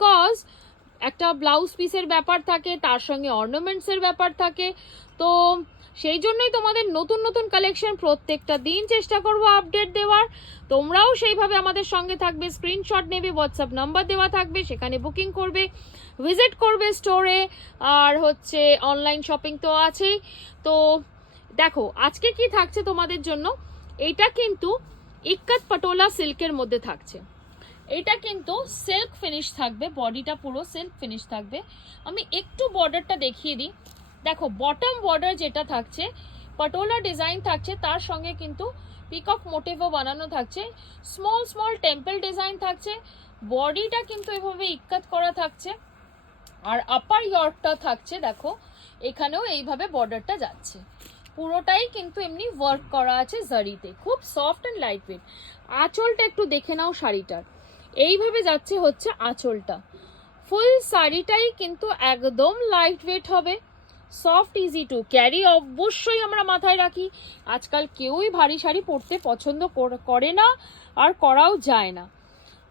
Because একটা blouse পিসের ব্যাপার থাকে, তার সঙ্গে অর্নামেন্টসের ব্যাপার থাকে। তো সেই জন্যই তোমাদের নতুন নতুন কালেকশন প্রত্যেকটা দিন চেষ্টা করব আপডেট দেওয়ার। তোমরাও সেইভাবে আমাদের সঙ্গে থাকবে, স্ক্রিনশট নেবে, হোয়াটসঅ্যাপ নাম্বার দেওয়া থাকবে, সেখানে বুকিং করবে, ভিজিট করবে স্টোরে, আর হচ্ছে অনলাইন শপিং তো আছেই। তো দেখো আজকে কি থাকছে তোমাদের জন্য। এইটা কিন্তু ইক্কত পটোলা সিল্কের মধ্যে থাকছে। এটা কিন্তু সিল্ক ফিনিশ থাকবে, বডিটা পুরো সিল্ক ফিনিশ থাকবে। আমি একটু বর্ডারটা দেখিয়ে দিই। দেখো বটম বর্ডার যেটা থাকছে পটোলা ডিজাইন থাকছে, তার সঙ্গে কিন্তু পিকক মোটিভও বানানো থাকছে, স্মল স্মল টেম্পল ডিজাইন থাকছে। বডিটা কিন্তু এভাবে ইক্কত করা থাকছে, আর আপার ইয়র্কটা থাকছে দেখো এখানেও এইভাবে বর্ডারটা যাচ্ছে। পুরোটাই কিন্তু এমনি ওয়ার্ক করা আছে জারিতে, খুব সফট অ্যান্ড লাইট ওয়েট। আঁচলটা একটু দেখে নাও শাড়িটার, এইভাবে যাচ্ছে হচ্ছে আঁচলটা। ফুল শাড়িটাই কিন্তু একদম লাইট ওয়েট হবে, সফট ইজি টু ক্যারি। অবশ্যই আমরা মাথায় রাখি আজকাল কেউই ভারী শাড়ি পরতে পছন্দ করে না, আর করাও যায় না।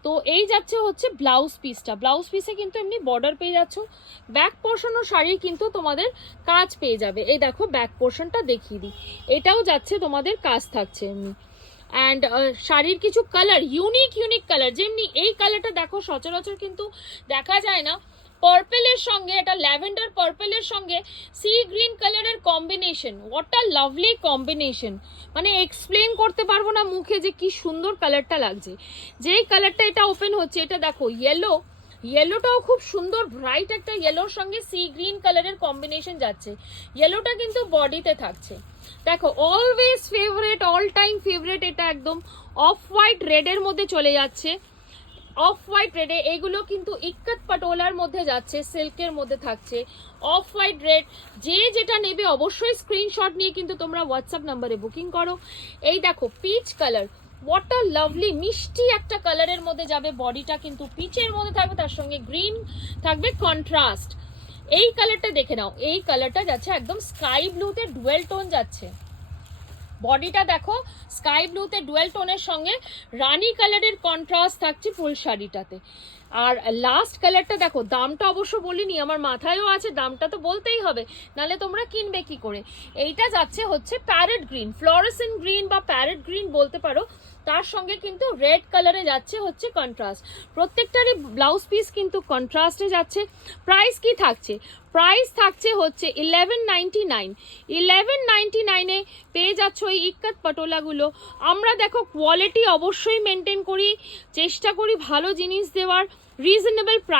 তো এই যাচ্ছে হচ্ছে ব্লাউজ পিসটা। ব্লাউজ পিসে কিন্তু এমনি বর্ডার পেয়ে যাচ্ছ। ব্যাক পোর্শনও শাড়ির কিন্তু তোমাদের কাজ পেয়ে যাবে। এই দেখো ব্যাক পোর্শনটা দেখিয়ে দিই, এটাও যাচ্ছে তোমাদের কাজ থাকছে এমনি। অ্যান্ড শাড়ির কিছু কালার, ইউনিক ইউনিক কালার, যেমনি এই কালারটা দেখো সচরাচর কিন্তু দেখা যায় না। পার্পেলের সঙ্গে, এটা ল্যাভেন্ডার পার্পেলের সঙ্গে সি গ্রিন কালারের combination, what a lovely combination. মানে এক্সপ্লেন করতে পারবো না মুখে যে কি সুন্দর কালারটা লাগছে। যেই কালারটা এটা ওপেন হচ্ছে, এটা দেখো ইয়েলো, ইয়েলোটাও খুব সুন্দর ব্রাইট একটা ইয়েলোর সঙ্গে সি গ্রিন কালারের কম্বিনেশন যাচ্ছে। ইয়েলোটা কিন্তু বডিতে থাকছে। দেখো always favourite, all time favourite, এটা একদম অফ হোয়াইট রেডের মধ্যে চলে যাচ্ছে। অফ হোয়াইট রেডে এগুলো কিন্তু ইক্কত পটোলার মধ্যে যাচ্ছে, সিল্কের মধ্যে থাকছে। অফ হোয়াইট রেড, যে যেটা নেবে অবশ্যই স্ক্রিনশট নিয়ে কিন্তু তোমরা হোয়াটসঅ্যাপ নাম্বারে বুকিং করো। এই দেখো peach colour, what a lovely মিষ্টি একটা কালারের মধ্যে যাবে। বডিটা কিন্তু পিচের মধ্যে থাকবে, তার সঙ্গে গ্রিন থাকবে কন্ট্রাস্ট। এই কালারটা দেখে নাও, এই কালারটা যাচ্ছে একদম স্কাই ব্লুতে ডুয়েল টোন যাচ্ছে। বডিটা দেখো স্কাই ব্লুতে ডুয়েল টোনের সঙ্গে রানী কালারের কন্ট্রাস্ট থাকছে ফুল শাড়িটাতে। আর লাস্ট কালারটা দেখো, দামটা অবশ্য বলিনি, আমার মাথায়ও আছে, দামটা তো বলতেই হবে, নালে তোমরা কিনবে কি করে। এইটা যাচ্ছে হচ্ছে প্যারেট গ্রিন, ফ্লোরেসেন্ট গ্রিন বা প্যারেট গ্রিন বলতে পারো, তার সঙ্গে কিন্তু রেড কালারে যাচ্ছে হচ্ছে কন্ট্রাস্ট। প্রত্যেকটারই ব্লাউজ পিস কিন্তু কন্ট্রাস্টে যাচ্ছে। প্রাইস কি থাকছে? প্রাইস থাকছে হচ্ছে 1199। 1199-এ পেয়ে যাচ্ছ ওই ইক্কত পটোলাগুলো। আমরা দেখো কোয়ালিটি অবশ্যই মেনটেন করি, চেষ্টা করি ভালো জিনিস দেওয়ার, রিজনেবল প্রাইস।